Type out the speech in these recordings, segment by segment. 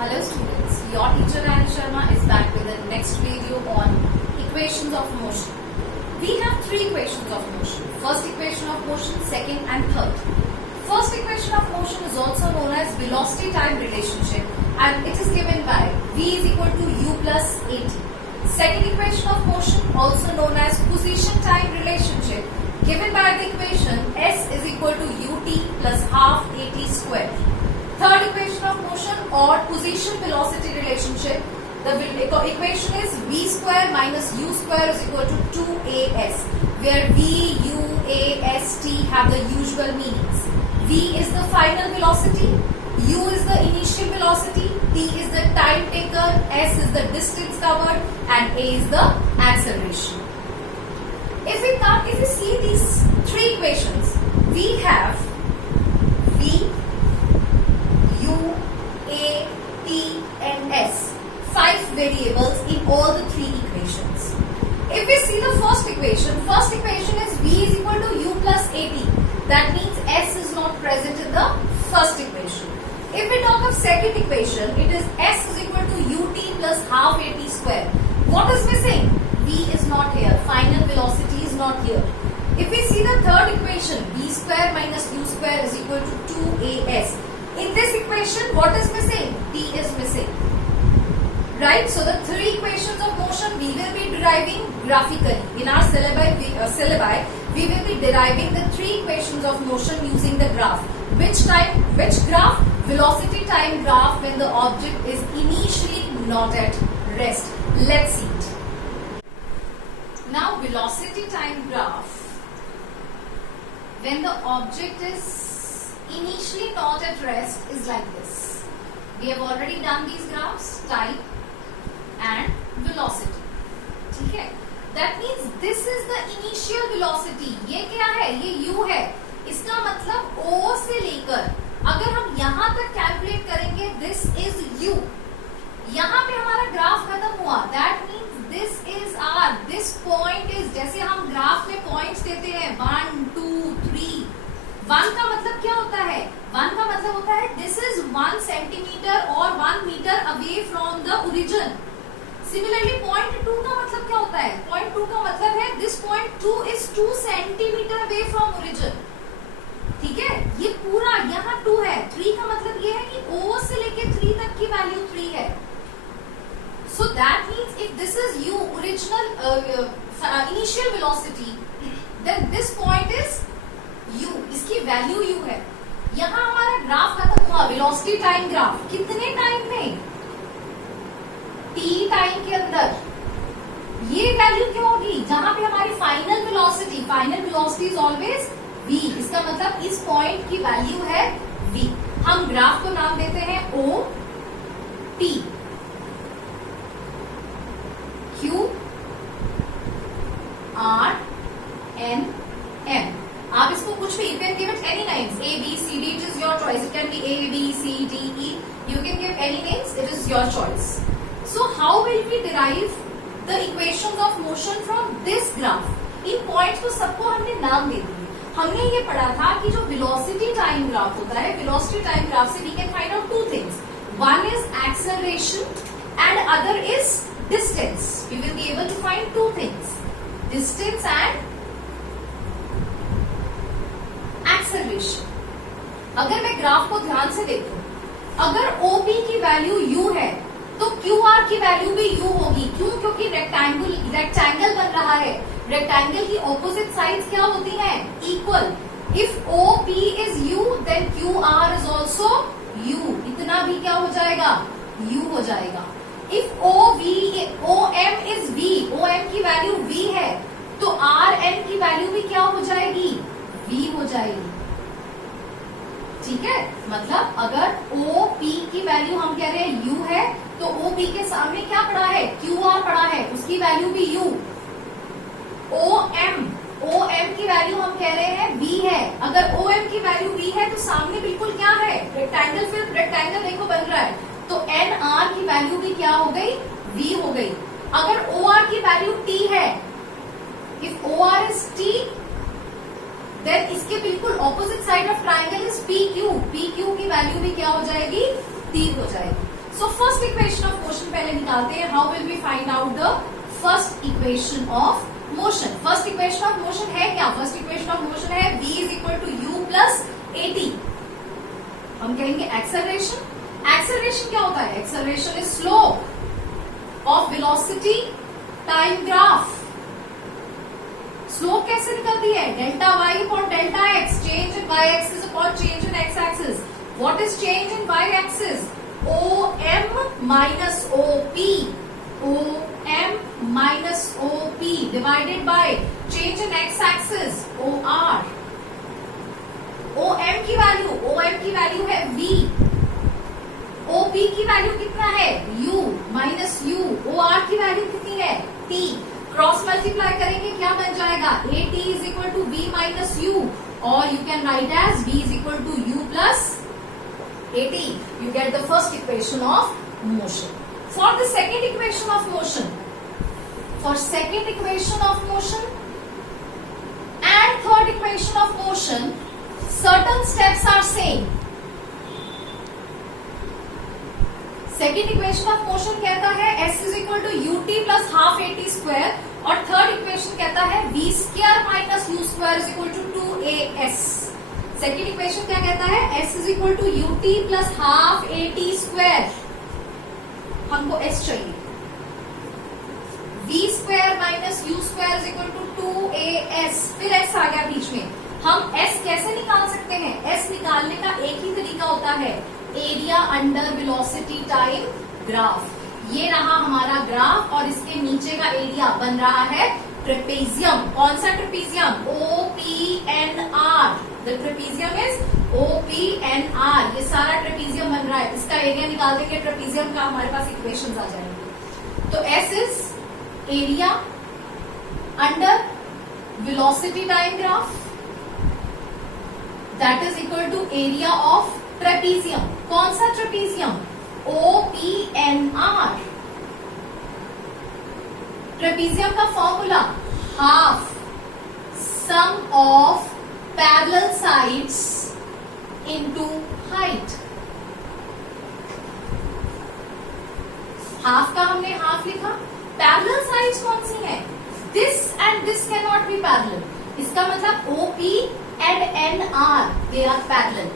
Hello students, your teacher Rani Sharma is back with the next video on equations of motion. We have three equations of motion. First equation of motion, second and third. First equation of motion is also known as velocity-time relationship and it is given by V is equal to U plus AT. Second equation of motion also known as position-time relationship given by the equation S is equal to UT plus half AT square. Third equation of motion or position velocity relationship, the equation is V square minus U square is equal to 2AS, where V, U, A, S, T have the usual meanings. V is the final velocity, U is the initial velocity, T is the time taken, S is the distance covered, and A is the acceleration. If we see these three equations, we have V, U, A, T and S, 5 variables in all the three equations. If we see the first equation is V is equal to U plus AT. That means S is not present in the first equation. If we talk of second equation, it is S is equal to UT plus half AT square. What is missing? V is not here. Final velocity is not here. If we see the third equation, V square minus U square is equal to 2AS. In this equation, what is missing? T is missing. Right? So the three equations of motion we will be deriving graphically. In our syllabi, we will be deriving the three equations of motion using the graph. Which graph? Velocity time graph when the object is initially not at rest. Let's see it. Now velocity time graph when the object is initially not at rest is like this. We have already done these graphs, time and velocity. ठीक है? That means this is the initial velocity. ये क्या है? ये u है. इसका मतलब O से लेकर अगर हम यहाँ तक कैलकुलेट करेंगे, this is u. यहाँ पे हमारा ग्राफ खत्म हुआ. That means this is r. This point is, जैसे हम ग्राफ में पॉइंट्स देते हैं 1, 2, 3. 1 का मतलब क्या होता है? 1 का मतलब होता है this is 1 centimeter or 1 meter away from the origin. Similarly, point 2 का मतलब क्या होता है? Point 2 का मतलब है this point 2 is 2 centimeter away from origin. ठीक है? ये पूरा यहाँ 2 है. 3 का मतलब ये है कि O से लेके 3 तक की वैल्यू 3 है. So that means if this is u, original initial velocity, then this point is u. इसकी वैल्यू u है. यहाँ हमारा ग्राफ खत्म हुआ. वेलोसिटी टाइम ग्राफ कितने टाइम में? t टाइम के अंदर. ये वैल्यू क्यों होगी? जहां पे हमारी final velocity is always v. इसका मतलब इस पॉइंट की वैल्यू है v. हम ग्राफ को नाम देते हैं o, p, q, r, n, m. आप इसको कुछ भी, you can give it any names, a, b, c, d, it is your choice. It can be a, b, c, d, e. You can give any names, it is your choice. So how will we derive the equations of motion from this graph? In points को सबको हमने नाम दे दिए. हमने ये पढ़ा था कि जो वेलोसिटी टाइम ग्राफ होता है, वेलोसिटी टाइम ग्राफ से we can find out two things. One is acceleration and other is distance. We will be able to find two things, distance and acceleration. अगर मैं ग्राफ को ध्यान से देखूं, अगर OP की वैल्यू u है तो QR की वैल्यू भी u होगी. क्यों? क्योंकि रेक्टेंगल बन रहा है. रेक्टेंगल की ऑपोजिट साइड्स क्या होती हैं? Equal. If OP is u, then QR is also u. इतना भी क्या हो जाएगा? u हो जाएगा. If OM is v, OM की वैल्यू v है तो RN की वैल्यू भी क्या हो जाएगी? v हो जाएगी. ठीक है? मतलब अगर OP की वैल्यू हम कह रहे हैं u है तो OP के सामने क्या पड़ा है? QR पड़ा है, उसकी वैल्यू भी u. OM की वैल्यू हम कह रहे हैं v है. अगर OM की वैल्यू v है तो सामने बिल्कुल क्या है? रेक्टेंगल. फिर रेक्टेंगल देखो बन रहा है तो NR की वैल्यू भी क्या हो गई? v हो गई. अगर OR की वैल्यू t है, if OR is t, then इसके बिल्कुल opposite side of triangle is PQ. PQ की वैल्यू भी क्या हो जाएगी? 3 हो जाएगी. So first equation of motion पहले निकालते हैं. How will we find out the first equation of motion? First equation of motion है क्या? फर्स्ट इक्वेशन ऑफ मोशन है v is equal to u plus at. हम कहेंगे एक्सेलरेशन. एक्सेलरेशन क्या होता है? Acceleration is slope of velocity time graph. Slope कैसे निकलती है? Delta Y upon delta X. Change in Y axis upon change in X axis. What is change in Y axis? O M minus O P. O M minus O P divided by change in X axis O R. O M की value है v. O P की value कितना है? u minus u. O R की value कितनी है? t. Cross multiply करेंगे क्या बन जाएगा? at is equal to v minus u, और you can write as v is equal to u plus at. You get the first equation of motion. For the second equation of motion, and third equation of motion, certain steps are same. Second equation of motion कहता है s is equal to ut plus half at square, और third equation कहता है v square minus u square is equal to 2as. Second equation क्या कहता है? s is equal to ut plus half at square. हमको s चाहिए. v square minus u square is equal to 2as. फिर s आ गया बीच में. हम s कैसे निकाल सकते हैं? s निकालने का एक ही तरीका होता है, area under velocity time graph. ये रहा हमारा ग्राफ, और इसके नीचे का एरिया बन रहा है ट्रेपेजियम. कौन सा trapezium? OPNR. The trapezium is OPNR. ये सारा ट्रेपेजियम बन रहा है. इसका एरिया निकाल देंगे ट्रेपेजियम का, हमारे पास इक्वेशंस आ जाएंगे. तो S is area under velocity time graph, that is equal to area of trapezium. कौन सा ट्रेपेजियम? OPNR. ट्रेपेजियम का formula half sum of parallel sides into height. Half का हमने हाफ लिखा. पैरेलल साइड्स कौन सी है? This and this can not be parallel. इसका मतलब OP and NR they are parallel.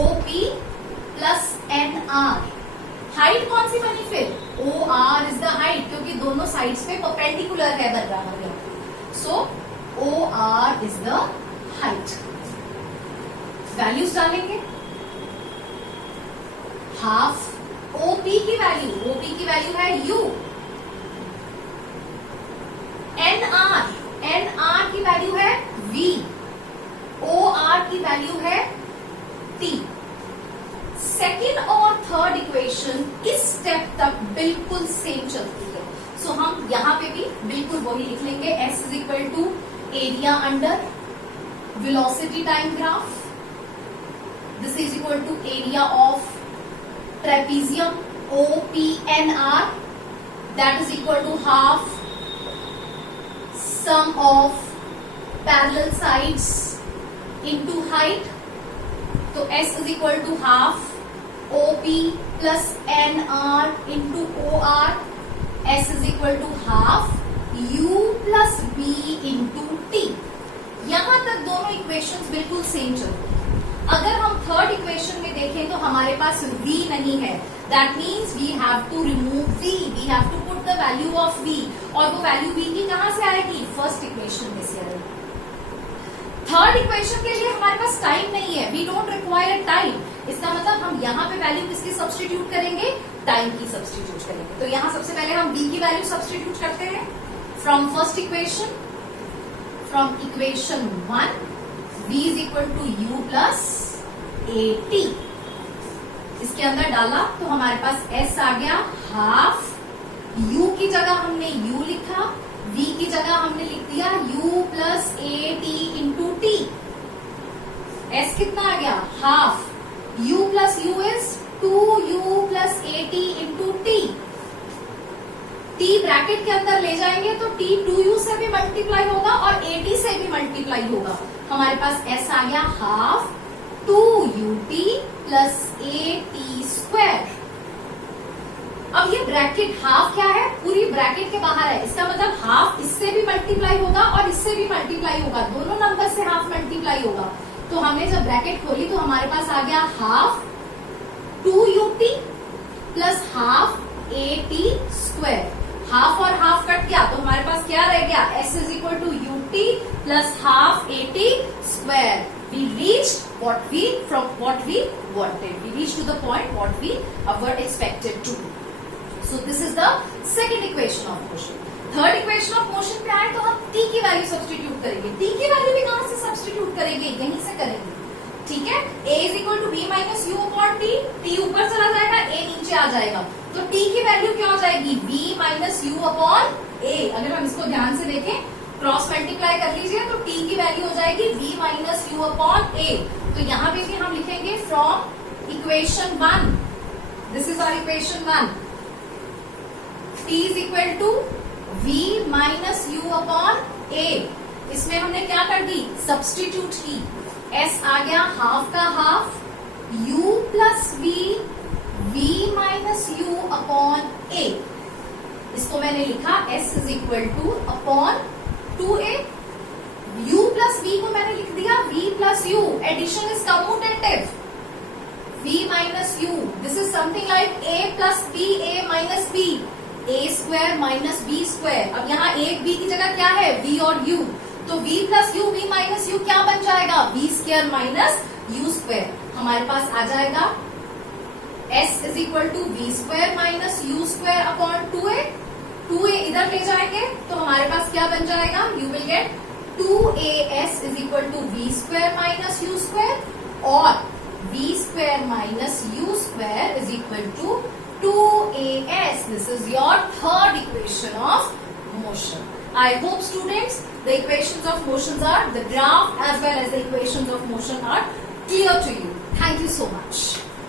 OP plus NR. Height कौन सी बनी फिर? OR इज द हाइट, क्योंकि दोनों साइड्स पे परपेंडिकुलर है बराबर. सो OR is the height. Values डालेंगे. हाफ OP की वैल्यू है U. NR की वैल्यू है V. OR की वैल्यू है T. सेकेंड और थर्ड इक्वेशन इस स्टेप तक बिल्कुल सेम चलती है. सो हम यहां पे भी बिल्कुल वही लिख लेंगे. S is equal to area under velocity time graph. This is equal to area of trapezium OPNR, that is equal to half sum of parallel sides into height. तो S is equal to half OP plus NR into OR. S is equal to half U plus B into T. यहां तक दोनों equations बिल्कुल same चलती हैं. अगर हम third equation में देखें तो हमारे पास V नहीं है. That means we have to remove V. We have to put the value of V. और वो वैल्यू V की कहां से आएगी? फर्स्ट इक्वेशन में से आएगी. थर्ड इक्वेशन के लिए हमारे पास टाइम नहीं है. We don't require time. इसका मतलब हम यहाँ पे वैल्यू किसकी सब्सटीट्यूट करेंगे? टाइम की सब्सटीट्यूट करेंगे. तो यहाँ सबसे पहले हम v की वैल्यू सब्सटीट्यूट करते हैं. From first equation, from equation 1, v is equal to u plus at. इसके अंदर डाला तो हमारे पास s आ गया हाफ. u की जगह हमने u लिखा, v की जगह हमने लिख दिया u plus at into t. s कितना आ गया? Half. u plus u is 2u plus at into t. t bracket के अंदर ले जाएंगे तो t 2u से भी मल्टीप्लाई होगा और at से भी मल्टीप्लाई होगा. हमारे पास s आ गया half 2ut plus at square. अब ये ब्रैकेट हाफ क्या है, पूरी ब्रैकेट के बाहर है, इसका मतलब हाफ इससे भी मल्टीप्लाई होगा और इससे भी मल्टीप्लाई होगा, दोनों नंबर से हाफ मल्टीप्लाई होगा। तो हमने जब ब्रैकेट खोली तो हमारे पास आ गया half 2ut plus half at square. Half और हाफ कट गया तो हमारे पास क्या रह गया, s is equal to ut plus half at square. We reached what we wanted. We reached to the point what we were expected to. So this is the second equation of motion. Third equation of motion क्या है, तो हम t की value substitute करेंगे। t की value भी कहां से सब्स्टिट्यूट करेंगे, यहीं से करेंगे, ठीक है। a is equal to b minus u upon t, t ऊपर चला जाएगा, a नीचे आ जाएगा, तो t की वैल्यू क्या हो जाएगी, b minus u upon a। अगर हम इसको ध्यान से देखें, क्रॉस मल्टीप्लाई कर लीजिए तो t की वैल्यू हो जाएगी v minus u upon a। तो यहां पे भी हम लिखेंगे from equation 1, this is our equation 1, t is equal to v minus u upon a। इसमें हमने क्या कर दी, सब्स्टिट्यूट की, s आ गया हाफ का half, u plus v minus u upon a। इसको मैंने लिखा s is equal to upon 2a, u plus v को मैंने लिख दिया v plus u, addition is commutative, v minus u, this is something like a plus b, a minus b, a square minus b square. अब यहाँ एक b की जगह क्या है, v और u, तो v plus u, v minus u क्या बन जाएगा, v square minus u square. हमारे पास आ जाएगा s is equal to v square minus u square upon 2a, 2a इधर ले जाएंगे तो हमारे पास क्या बन जाएगा, you will get 2as is equal to v square minus u square और v square minus u square is equal to 2as। This is your third equation of motion. I hope students the equations of motions are, the graph as well as the equations of motion are clear to you. Thank you so much.